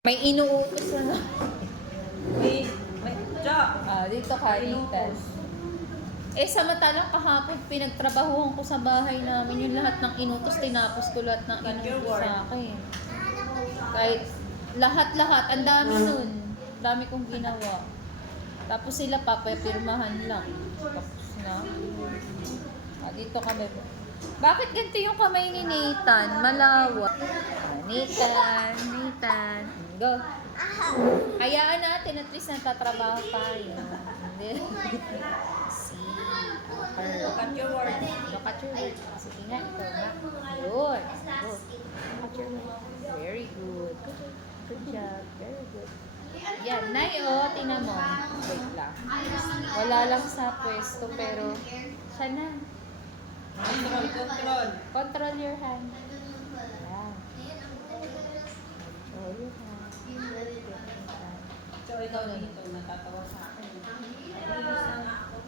May inuutos na. May Dito ka, Nathan. Samantalang kahapon, pinagtrabahuhan ko sa bahay namin yung lahat ng inutos, tinapos ko lahat ng inutos sa akin. Kahit lahat-lahat, ang dami nun. Dami kong ginawa. Tapos sila papapirmahan lang. Tapos na. Dito kami. Bakit ganito yung kamay ni Nathan? Malawa. Nathan. Go. Hayaan natin, at least nagtatrabaho tayo. See. Look at your word. Look at your word. Sige nga, ito nga. Good. Good. Look at your word. Very good. Good job. Very good. Yan. Nay, tingnan mo. Wait lang. Wala lang sa pwesto, pero siya na. Control. Control your hand. Yan. Control your hand. Very good. So, ikaw dito, natatawa sa akin. Nalinis na nga ako.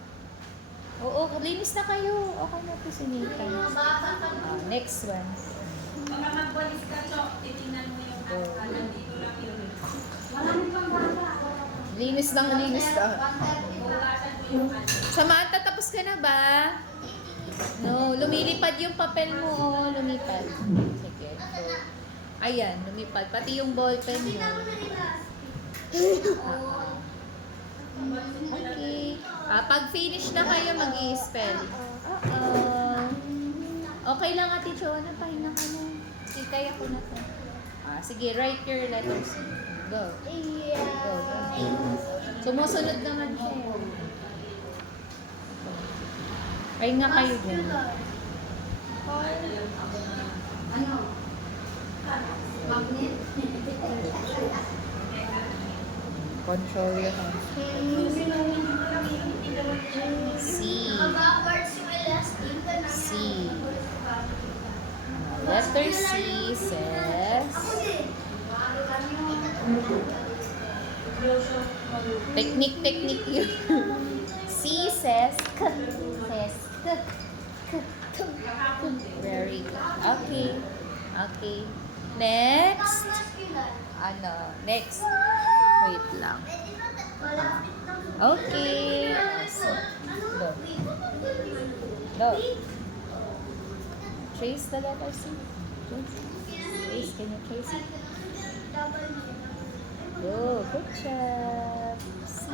Oo, linis na kayo. Okay na po si Nathan. Next one. Baka magwalis ka, Chok. Titingnan mo yung nandito lang yun. Linis na. Hugasan mo yung Samantha, tapos ka na ba? No, lumilipad yung papel mo. Oo, lumipad. Sige. So, ayan, lumipad. Pati yung ballpen mo. Okay. Pag finish na kayo, mag-i-spell. Okay lang, Ate Chona. Pahinga ka na. Sige, kaya ko na to. Sige, write your letters. Go. Go. Sumusunod naman siya. Pahinga kayo dyan. Control your hands. C. Letter C says technique yun. C says k. Very good. Okay. Next. Next. Wait lang. Okay. So, go. Trace the letter C. Trace. Can you trace it? Go. Good job. C.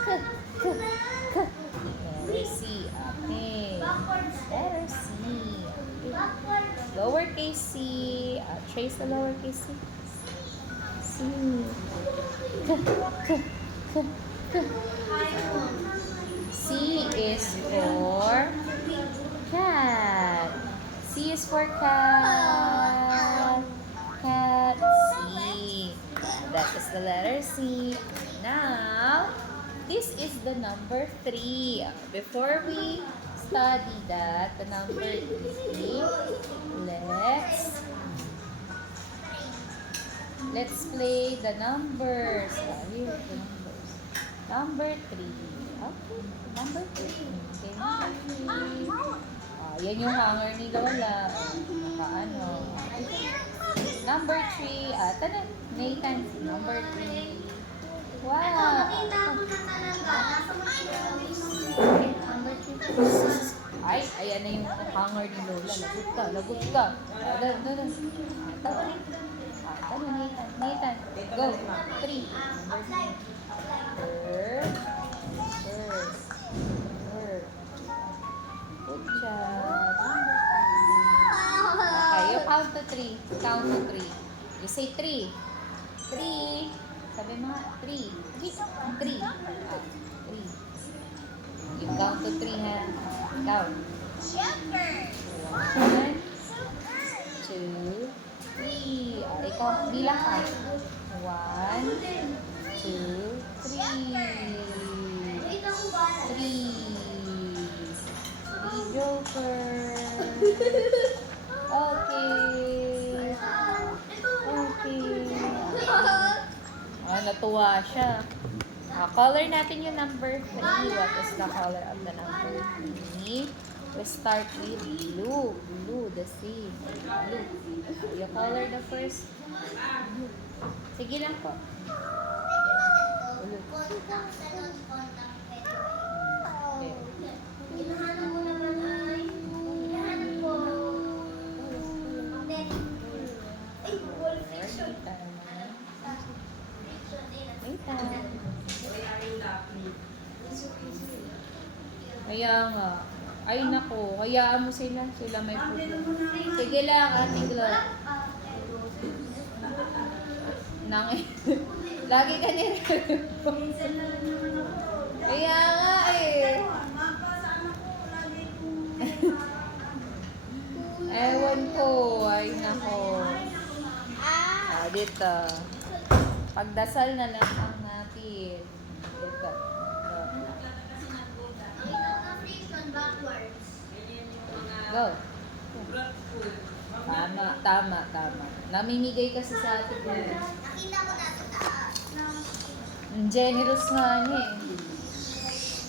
K. Letter C. Okay. Letter C. Lowercase c. Trace the lowercase c. C. C is for cat. C is for cat. Cat. C. That is the letter C. Now, this is the number 3. Before we study that, the number 3, let's play the numbers. Here are the numbers. Number 3. Okay, number 3. Okay, number 3. Yan yung hanger ni Lola. Number 3. Nathan, number 3. Wow! Number 3. Ayan na yung hanger ni Lola. Lagot ka. Nathan. Go. 3. Good job. Okay, you count to 3. Count to 3. You say 3. 3. Sabi mo nga, 3. 3. You count to 3, ha? Count. 1, 2, 3. Ikaw, bilang ka. 1, 2, 3. 3 joker. Okay. Natuwa siya. Color natin yung number 3. What is the color of the number 3? We start with blue. Blue, the same. Blue. You color the first blue. Sige lang po. Ulit. Kaya nga. Ay nako, hayaan mo sila. Sila may problema. Sige lang, Ate Glo. Nang lagi ka nila. Kaya nga eh. Ewan ko. Ay nako. Ah, dito. Pagdasal na lang ang natin. Dito. Go. Tama. Namimigay kasi sa atin. Generous nga niya eh.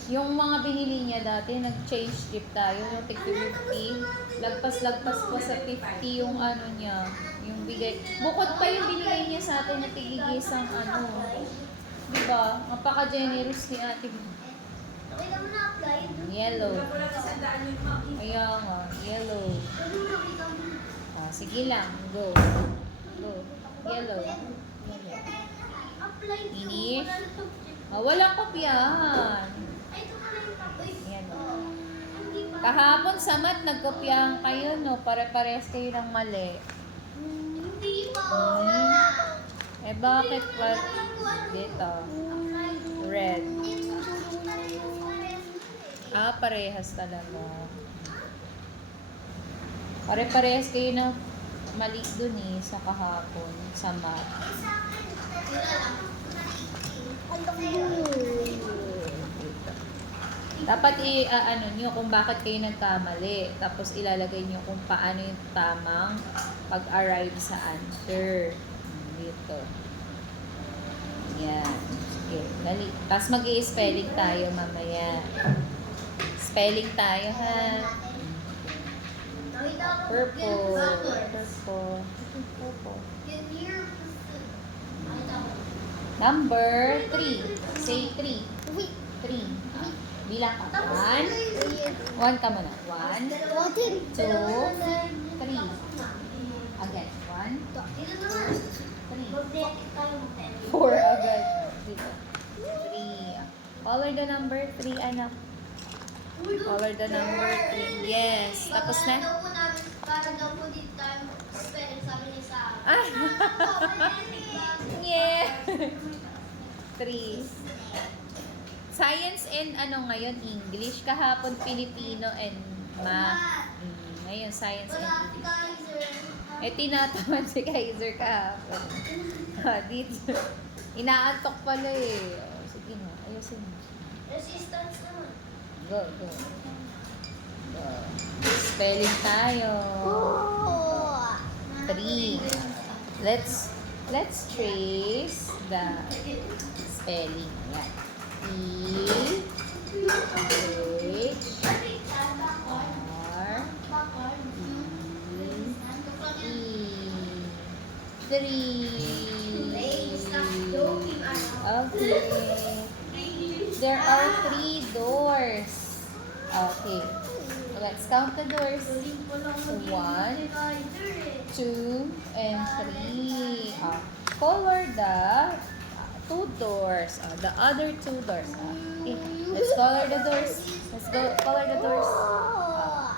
Yung mga binili niya dati, nag-change gift tayo, yung tig 50. Lagpas-lagpas pa sa 50 yung ano niya, yung bigay. Bukod pa yung binigay niya sa atin na tigigisang ano. Diba? Napaka-generous ni ate. Yellow. Kaya nga, yellow. Ah, sige lang, go. Go. Yellow. Finish. Ah, walang kopyahan. Yan o. Kahapon sa mat, nagkopyahan kayo, no? Pare-parehas kayo ng mali. Eh, bakit? What? Dito. Red. Ah, parehas talaga. Pare-parehas kayo na mali dun eh, sa kahapon, sa mat. Dapat ano nyo kung bakit kayo nagkamali. Tapos ilalagay nyo kung paano yung tamang pag-arrive sa answer. Dito. Yan. Okay. Dali. Tapos mag-i-spelling tayo mamaya. Spelling tayo ha. Purple. Purple. Purple. Number 3. Say 3. 3. Bilang ka. 1. 1 ka muna. 1, 2, 3. Again. 1, 2, 3. 4 agad. Dito. 3. Color the number 3, anak. Color the number 3. Yes. Tapos na? Para daw po dito tayo spelling sabi ni Sarah. Ah! Yeah! 3. Science and ano ngayon, English. Kahapon, Filipino and Math. Ngayon, Science and Wala si English. Kaiser. Eh, tinatamad si Kaiser kahapon. Dito. Inaantok pala eh. Oh, sige na, ayusin mo. Resistance naman. Go. Spelling tayo. 3. Let's trace the spelling. Yan. E H R E 3. Okay. There are 3 doors. Okay. Let's count the doors. 1, 2, and 3. Color the 2 doors. The other 2 doors. Okay. Let's color the doors. Let's go color the doors.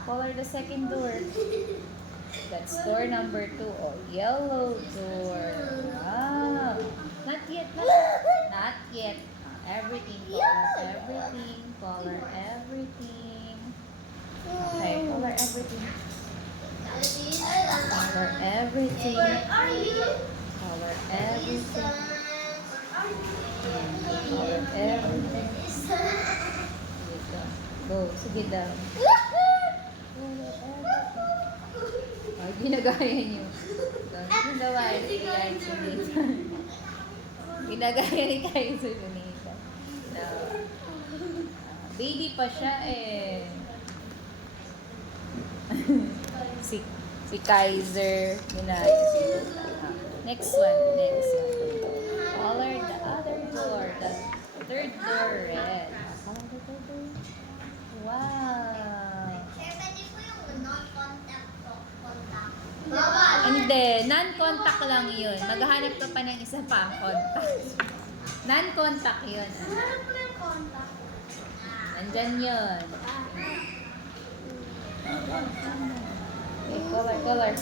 Color the second door. That's door number 2. Oh, yellow door. Wow. Not yet. Not yet. Everything. Color everything. Color everything. Okay. Color everything. Color everything. Color everything. Color everything. Dito. Go. Sige daw. Ay, ginagaya niyo. Ginagaya ni Kaiser dito. Ginagaya ni Kaiser dito. No. Baby pa siya eh. si Kaiser. Next one. Non-contact lang yun. Maghahanap ka pa ng isa pa. Contact. Non-contact yun. Hanap ko yung contact. Nandyan yun. Okay, color.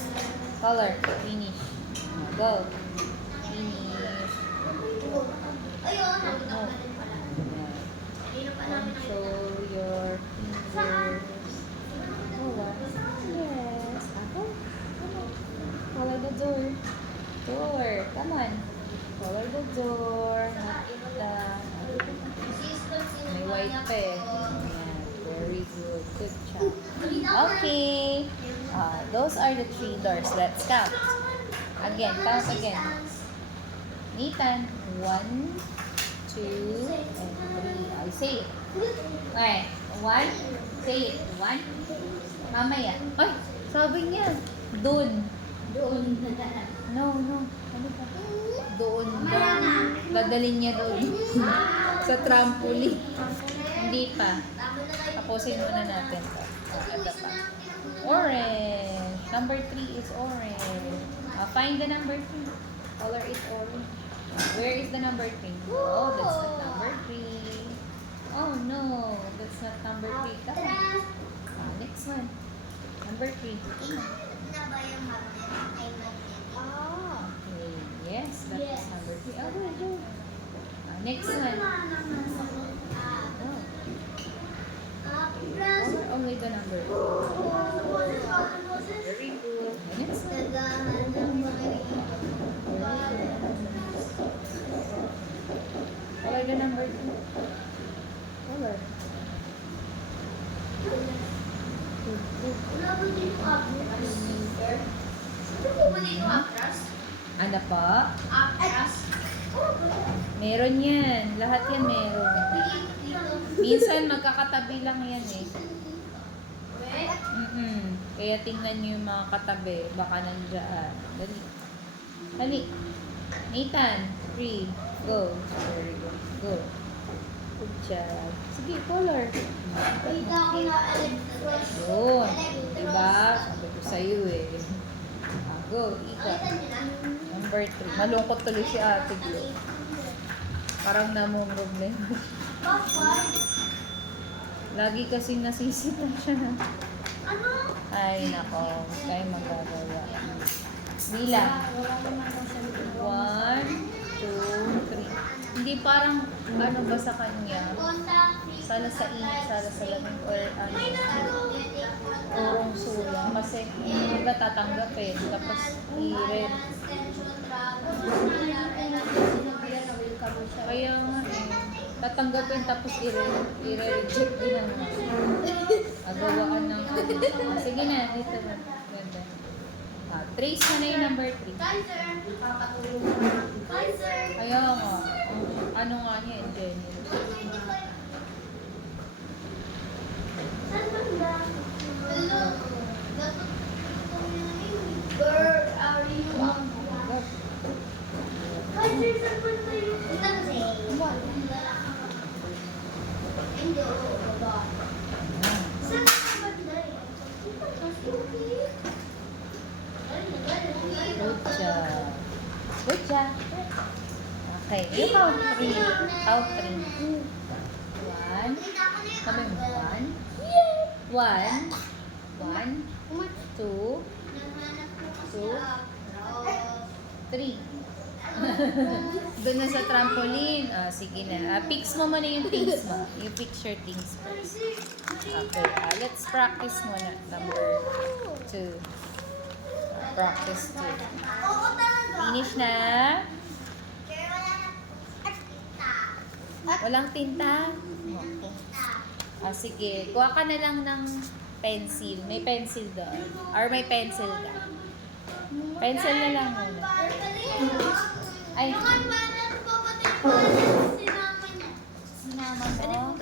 Color. Finish. Go. Finish. Ayun, nakita ko na din pala. Kanina pa namin nakita. Control your fingers. Color. Yes. Ako. Come on. Color the door. Door. Come on. Color the door. Nakita. May white pa eh. Ayan. Very good. Good job. Okay. Those are the 3 doors. Let's count. Again. Count again. Nathan. 1, 2, and 3. I say it. Okay. 1. Say it. 1. Mamaya. Ay! Sabi niya. Doon. Doon. No. Ano ba? Doon. Dadalhin niya doon. Sa trampoline. Hindi pa. Tapusin muna natin to. Ito pa. Orange. Number 3 is orange. Find the number 3. Color is orange. Where is the number 3? Oh, that's not number 3. Oh no, that's not number 3. Come on. Next one. Number 3. Na ba yung magnet? Ay, magnet. Okay. Yes, that is Yes. number 3. Oh, go. Next one. Oh. Color only the number 3. Very good. Next one. Color the number 2. Color. Ano pa? Meron yan. Lahat yan meron. Minsan magkakatabi lang yan eh. Kaya tingnan nyo yung mga katabi. Baka nandiyan. Dali. Dali. Nathan. 3. Go. Very good. Go. Good job. Sige, color. Yun. Diba? Sabi ko sa'yo eh. Go. Ikot. Number 3. Malungkot tuloy si Ate Glo. Parang namumroblema. Lagi kasing nasisita siya. Ay, nako. Kaya magagawa. Bilang. 1, 2, 3. Hindi parang ano ba sa kanya? Sana sa sana sa lamig or ano. Urong sulang. Kasi magtatanggap eh. Tapos i-red. Kaya nga eh. Tatanggapin tapos i-reject din ang agawaan ng ano. Sige na, dito na. Ganda. Trace mo na yung number 3. Kaya nga. Ano nga niya, ingenious. Where are you? Good job. Good job. Okay, you count 3. Count 3. 1. Sabi mo, 1. 1. 1. 2. 3. Doon na sa trampoline. Sige na. Fix mo muna yung things mo. You fix your things first. Okay. Let's practice muna. Number 2. Practice 2. Finish na. Walang tinta? Sige. Kuha ka na lang ng pencil. May pencil doon. Or may pencil ka. Pencil na lang muna. Ay. Sinama mo?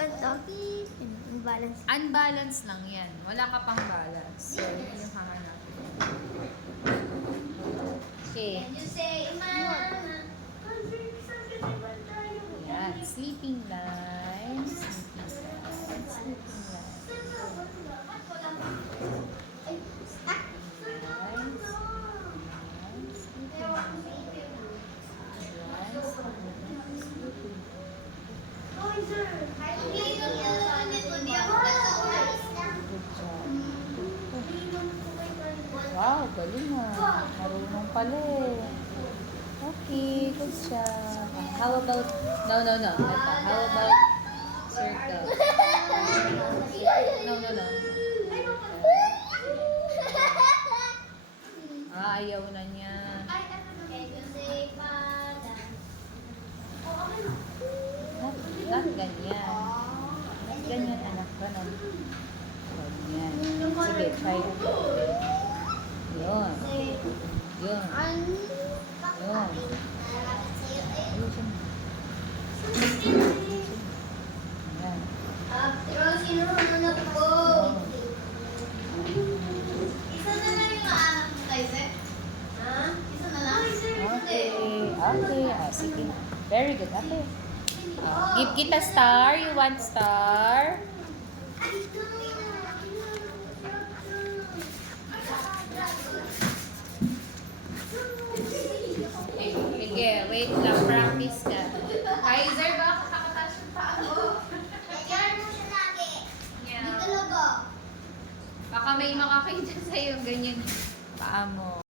Unbalance lang yan. Wala ka pang balance. So, yun yung hahanapin. Okay. Yan. Sleeping lines. Sleeping lines. galing na. Marunong pala eh. Okay, good job. How about, no. Ito, how about circle? No. Ayaw na niya. Not ganyan. Not ganyan, anak. Ganun. Ganyan. Sige, try it. Yun. Yun. Yun. Ayusin. Yan. Pero sinunod na po. Isa na lang yung anak mo kay Sir. Ha? Isa na lang? Okay. Sige. Very good. Okay. Give kita star. You want star? Sige, wait lang. Practice ka. Kaiser, baka kakataas yung paa mo. Kaya mo siya lagi. Hindi talaga. Baka may makakita sa'yo ganyan paa mo.